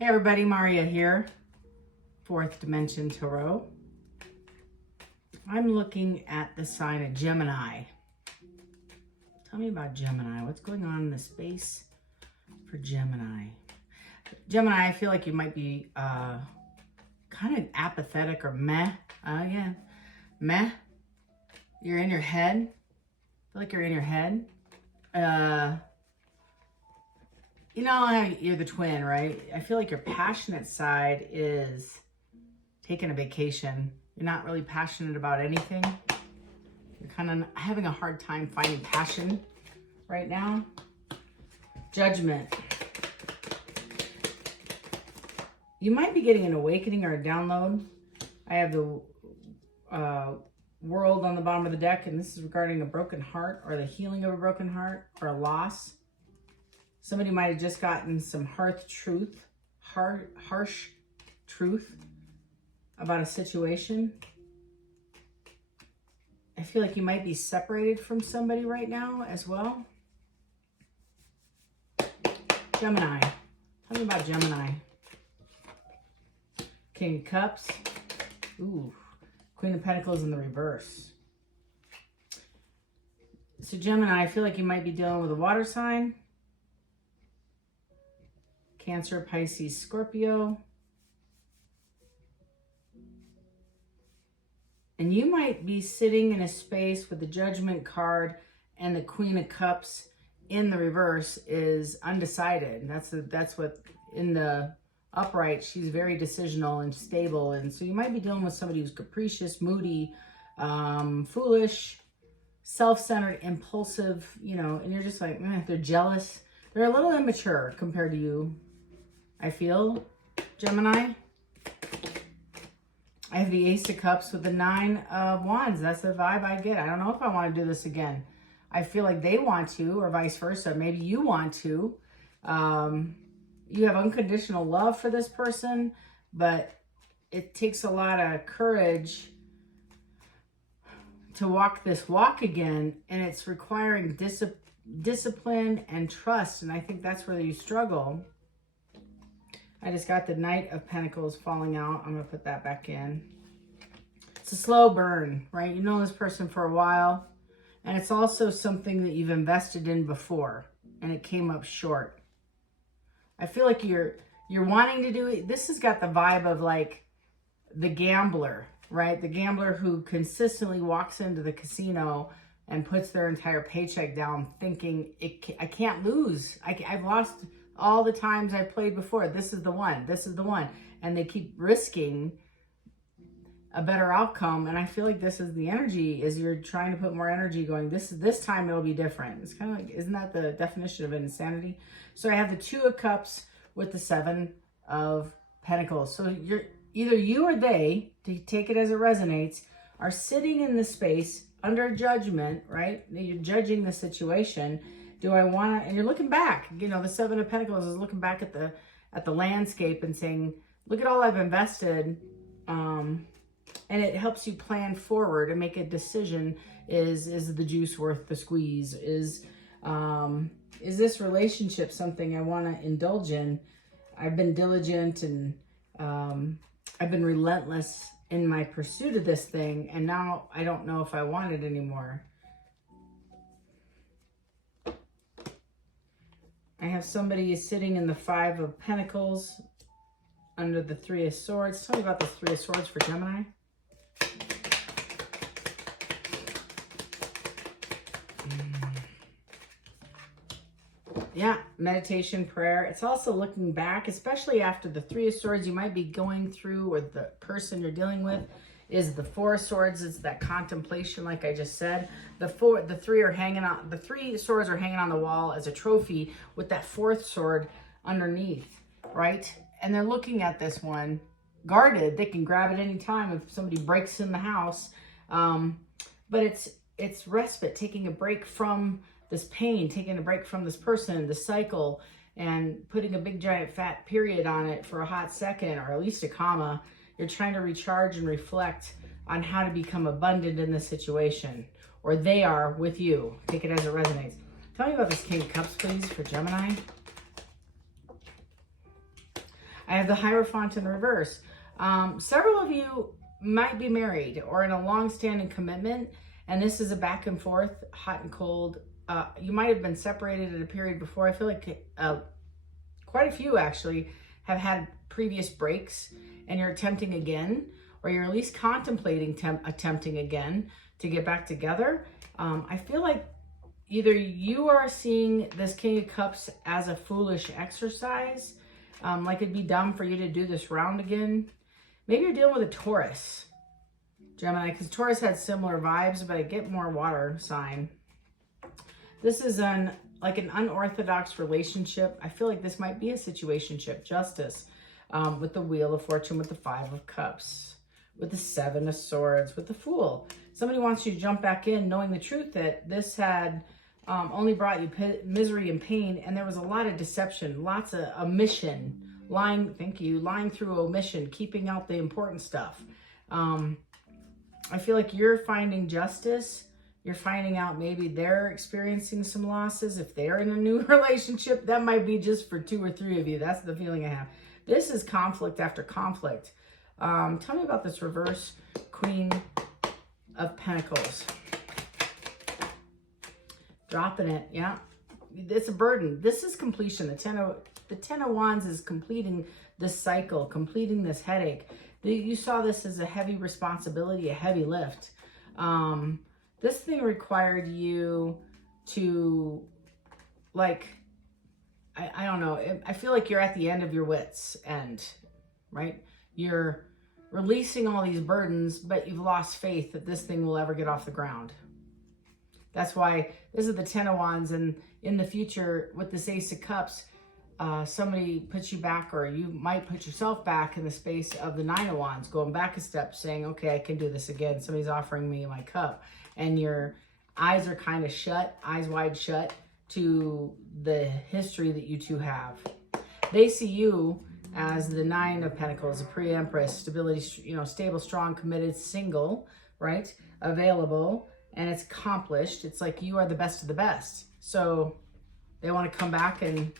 Hey everybody, Maria here, Fourth Dimension Tarot. I'm looking at the sign of Gemini. Tell me about Gemini. What's going on in the space for Gemini? Gemini, I feel like you might be kind of apathetic or meh. Again, meh. You're in your head. I feel like you're in your head. You know how you're the twin, right? I feel like your passionate side is taking a vacation. You're not really passionate about anything. You're kind of having a hard time finding passion right now. Judgment. You might be getting an awakening or a download. I have the world on the bottom of the deck, and this is regarding a broken heart or the healing of a broken heart or a loss. Somebody might have just gotten some harsh truth about a situation. I feel like you might be separated from somebody right now as well. Gemini. Tell me about Gemini. King of Cups. Ooh. Queen of Pentacles in the reverse. So Gemini, I feel like you might be dealing with a water sign. Cancer, Pisces, Scorpio. And you might be sitting in a space with the Judgment card and the Queen of Cups in the reverse is undecided. That's what in the upright, she's very decisional and stable. And so you might be dealing with somebody who's capricious, moody, foolish, self-centered, impulsive, you know, and you're just like, they're jealous. They're a little immature compared to you, I feel, Gemini. I have the Ace of Cups with the Nine of Wands. That's the vibe I get. I don't know if I want to do this again. I feel like they want to, or vice versa. Maybe you want to. You have unconditional love for this person, but it takes a lot of courage to walk this walk again, and it's requiring discipline and trust, and I think that's where you struggle. I just got the Knight of Pentacles falling out. I'm going to put that back in. It's a slow burn, right? You know this person for a while, and it's also something that you've invested in before, and it came up short. I feel like you're wanting to do it. This has got the vibe of like the gambler, right? The gambler who consistently walks into the casino and puts their entire paycheck down thinking, I can't lose. I've lost all the times I played before. This is the one. This is the one. And they keep risking a better outcome. And I feel like this is the energy, is you're trying to put more energy going, this time it'll be different. It's kind of like, isn't that the definition of insanity? So I have the Two of Cups with the Seven of Pentacles. So you're either you or they, to take it as it resonates, are sitting in the space under judgment, right? You're judging the situation. Do I want to, and you're looking back, you know, the Seven of Pentacles is looking back at the landscape and saying, look at all I've invested. And it helps you plan forward and make a decision. Is the juice worth the squeeze? Is this relationship something I want to indulge in? I've been diligent and I've been relentless in my pursuit of this thing, and now I don't know if I want it anymore. I have somebody sitting in the Five of Pentacles under the Three of Swords. Tell me about the Three of Swords for Gemini. Yeah, meditation, prayer. It's also looking back, especially after the Three of Swords you might be going through, or the person you're dealing with is the Four of Swords. It's that contemplation, like I just said. The three swords are hanging on the wall as a trophy with that fourth sword underneath, right? And they're looking at this one guarded. They can grab it any time if somebody breaks in the house. But it's respite, taking a break from this pain, taking a break from this person, the cycle, and putting a big giant fat period on it for a hot second, or at least a comma. You're trying to recharge and reflect on how to become abundant in this situation, or they are with you. Take it as it resonates. Tell me about this King of Cups, please, for Gemini. I have the Hierophant in reverse. Several of you might be married or in a long-standing commitment, and this is a back and forth, hot and cold. You might have been separated at a period before. I feel like quite a few actually have had previous breaks, and you're attempting again, or you're at least contemplating attempting again to get back together. I feel like either you are seeing this King of Cups as a foolish exercise, like it'd be dumb for you to do this round again. Maybe you're dealing with a Taurus, Gemini, because Taurus had similar vibes, but I get more water sign. This is like an unorthodox relationship. I feel like this might be a situationship. Justice, with the Wheel of Fortune, with the Five of Cups, with the Seven of Swords, with the Fool. Somebody wants you to jump back in knowing the truth that this had only brought you misery and pain, and there was a lot of deception, lots of omission, lying through omission, keeping out the important stuff. I feel like you're finding justice. You're finding out maybe they're experiencing some losses. If they're in a new relationship, that might be just for 2 or 3 of you. That's the feeling I have. This is conflict after conflict. Tell me about this reverse Queen of Pentacles. Dropping it, yeah. It's a burden. This is completion. The Ten of Wands is completing this cycle, completing this headache. You saw this as a heavy responsibility, a heavy lift. This thing required you to, like, I don't know. I feel like you're at the end of your wits' end, right? You're releasing all these burdens, but you've lost faith that this thing will ever get off the ground. That's why this is the Ten of Wands, and in the future with this Ace of Cups, somebody puts you back, or you might put yourself back in the space of the Nine of Wands, going back a step, saying, okay, I can do this again. Somebody's offering me my cup, and your eyes are kind of shut, eyes wide shut to the history that you two have. They see you as the Nine of Pentacles, a pre-Empress, stability, stable, strong, committed, single, right? Available, and it's accomplished. It's like you are the best of the best. So they want to come back and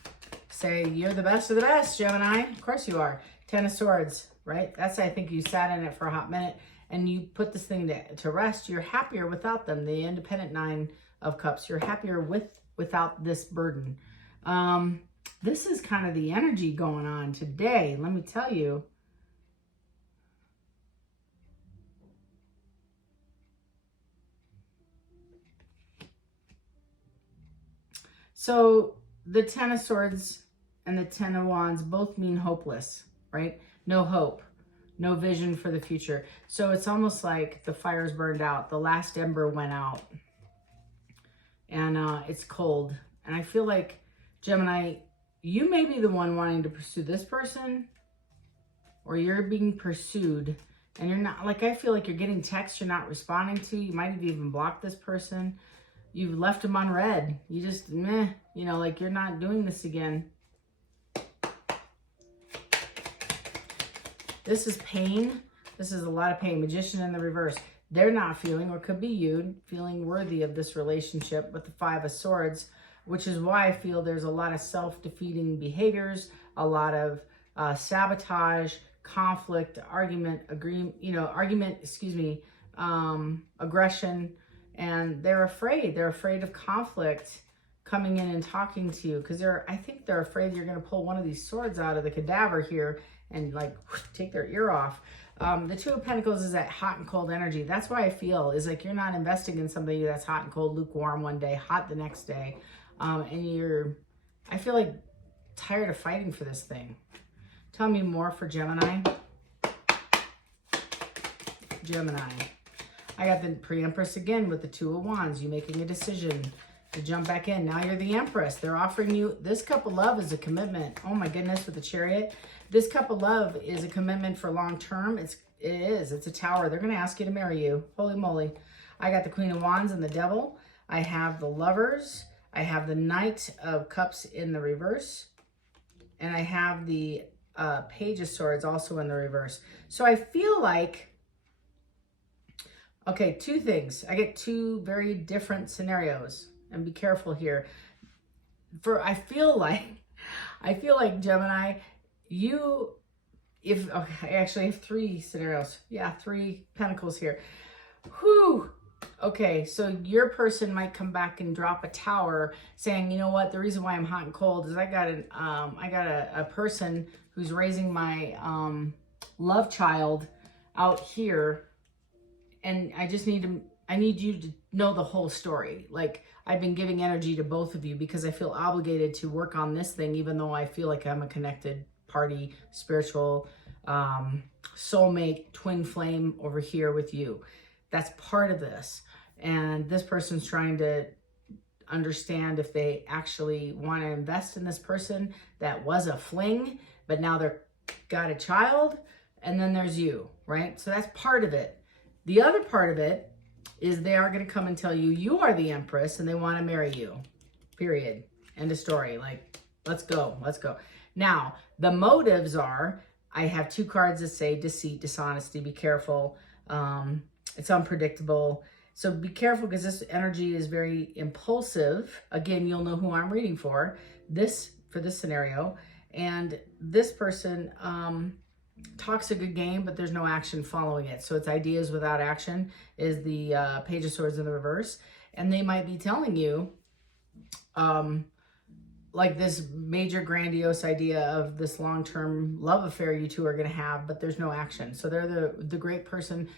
say, you're the best of the best, Gemini. Of course you are. Ten of Swords, right? That's, I think you sat in it for a hot minute and you put this thing to rest. You're happier without them. The independent Nine of Cups. You're happier without this burden. This is kind of the energy going on today. Let me tell you. So the Ten of Swords and the Ten of Wands both mean hopeless, right? No hope, no vision for the future. So it's almost like the fire's burned out. The last ember went out and it's cold. And I feel like, Gemini, you may be the one wanting to pursue this person, or you're being pursued and you're not, like, I feel like you're getting texts you're not responding to. You might have even blocked this person. You've left them on red. You just, like you're not doing this again. This is pain. This is a lot of pain. Magician in the reverse. They're not feeling, or could be you, feeling worthy of this relationship with the Five of Swords, which is why I feel there's a lot of self-defeating behaviors, a lot of sabotage, conflict, aggression. And they're afraid. They're afraid of conflict coming in and talking to you, because I think they're afraid you're going to pull one of these swords out of the cadaver here and like take their ear off. The Two of Pentacles is that hot and cold energy. That's why I feel is like you're not investing in somebody that's hot and cold, lukewarm one day, hot the next day. And I feel like tired of fighting for this thing. Tell me more for Gemini. Gemini. I got the pre-Empress again with the Two of Wands. You making a decision to jump back in. Now you're the Empress. They're offering you, this cup of love is a commitment. Oh my goodness, with the Chariot. This cup of love is a commitment for long term. It's a tower. They're going to ask you to marry you. Holy moly. I got the Queen of Wands and the Devil. I have the Lovers. I have the Knight of Cups in the reverse. And I have the Page of Swords also in the reverse. So I feel like, okay, two things. I get two very different scenarios, and be careful here. I feel like Gemini, I actually have 3 scenarios. Yeah, 3 pentacles here. Whew. Okay, so your person might come back and drop a tower saying, you know what, the reason why I'm hot and cold is I got a person who's raising my love child out here, and I need you to know the whole story. Like, I've been giving energy to both of you because I feel obligated to work on this thing, even though I feel like I'm a connected party, spiritual, soulmate, twin flame over here with you. That's part of this. And this person's trying to understand if they actually want to invest in this person that was a fling, but now they're got a child. And then there's you, right? So that's part of it. The other part of it is they are going to come and tell you you are the Empress and they want to marry you. Period. End of story. Like, let's go. Let's go. Now, the motives are, I have 2 cards that say deceit, dishonesty, be careful. It's unpredictable. So be careful because this energy is very impulsive. Again, you'll know who I'm reading for this scenario. And this person talks a good game, but there's no action following it. So it's ideas without action is the Page of Swords in the reverse. And they might be telling you like this major grandiose idea of this long-term love affair you two are going to have, but there's no action. So they're the great person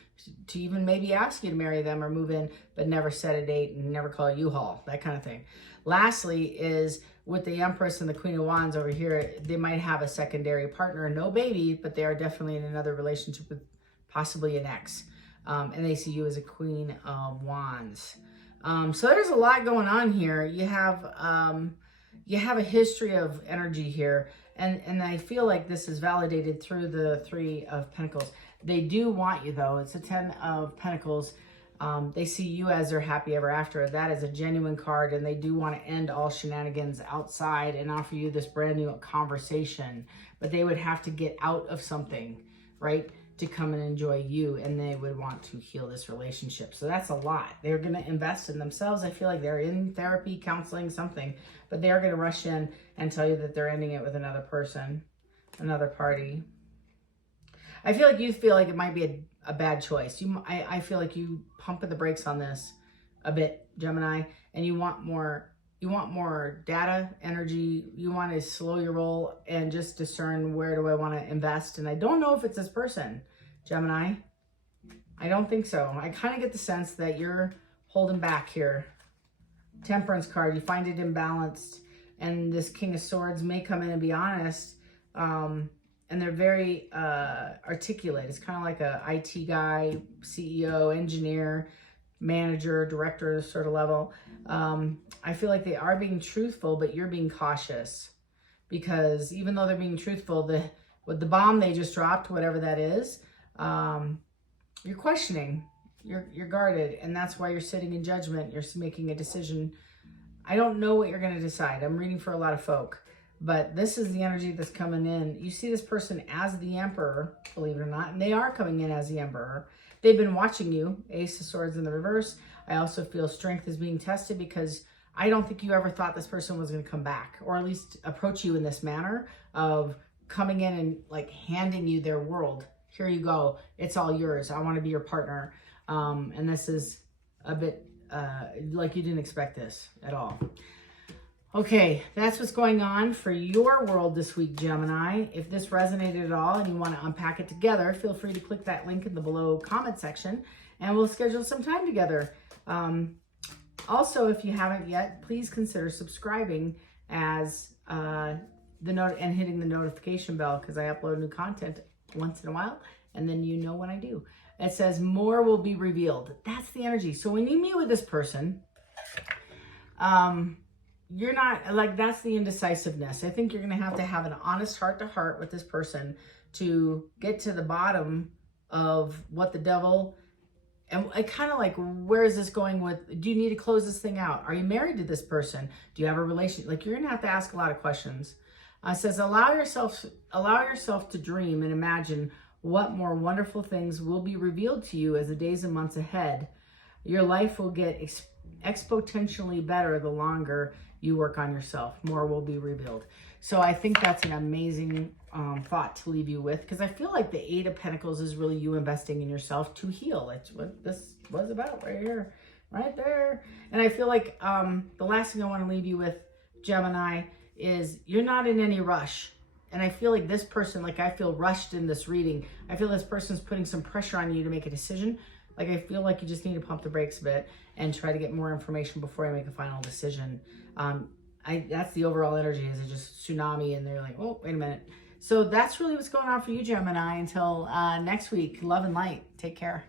to even maybe ask you to marry them or move in, but never set a date and never call a U-Haul, that kind of thing. Lastly is with the Empress and the Queen of Wands over here, they might have a secondary partner, no baby, but they are definitely in another relationship with possibly an ex. And they see you as a Queen of Wands. So there's a lot going on here. You have a history of energy here, and I feel like this is validated through the 3 of Pentacles. They do want you, though. It's a 10 of Pentacles. They see you as their happy ever after. That is a genuine card, and they do want to end all shenanigans outside and offer you this brand new conversation. But they would have to get out of something, right, to come and enjoy you, and they would want to heal this relationship. So that's a lot. They're going to invest in themselves. I feel like they're in therapy, counseling, something, but they are going to rush in and tell you that they're ending it with another person, another party. I feel like you feel like it might be a bad choice. I feel like you pumping the brakes on this a bit, Gemini, and you want more data, energy. You want to slow your roll and just discern, where do I want to invest? And I don't know if it's this person, Gemini. I don't think so. I kind of get the sense that you're holding back here. Temperance card, you find it imbalanced, and this King of Swords may come in and be honest, and they're very articulate. It's kind of like a IT guy, CEO, engineer, manager, director sort of level. I feel like they are being truthful, but you're being cautious, because even though they're being truthful, with the bomb they just dropped, whatever that is, you're questioning, you're guarded, and that's why you're sitting in judgment. You're making a decision. I don't know what you're going to decide. I'm reading for a lot of folk, but this is the energy that's coming in. You see this person as the Emperor, believe it or not, and they are coming in as the Emperor. They've been watching you, Ace of Swords in the reverse. I also feel strength is being tested, because I don't think you ever thought this person was going to come back, or at least approach you in this manner of coming in and like handing you their world. Here you go. It's all yours. I want to be your partner. And this is a bit like you didn't expect this at all. Okay, that's what's going on for your world this week, Gemini. If this resonated at all and you want to unpack it together, feel free to click that link in the below comment section, and we'll schedule some time together. Also, if you haven't yet, please consider subscribing as and hitting the notification bell, because I upload new content once in a while, and then you know when I do. It says more will be revealed. That's the energy. So when you meet with this person, you're not like, that's the indecisiveness. I think you're going to have an honest heart-to-heart with this person to get to the bottom of what the devil, and I kind of like, where is this going with, do you need to close this thing out? Are you married to this person? Do you have a relationship? Like, you're going to have to ask a lot of questions. It says, allow yourself to dream and imagine what more wonderful things will be revealed to you as the days and months ahead. Your life will get exponentially better the longer you work on yourself. More will be revealed. So I think that's an amazing thought to leave you with, because I feel like the Eight of Pentacles is really you investing in yourself to heal. It's what this was about right here, right there. And I feel like the last thing I want to leave you with, Gemini, is you're not in any rush. And I feel like this person, like I feel rushed in this reading. I feel this person's putting some pressure on you to make a decision. Like I feel like you just need to pump the brakes a bit and try to get more information before I make a final decision. That's the overall energy, is it just tsunami, and they're like, oh, wait a minute. So that's really what's going on for you, Gemini. Until next week, love and light. Take care.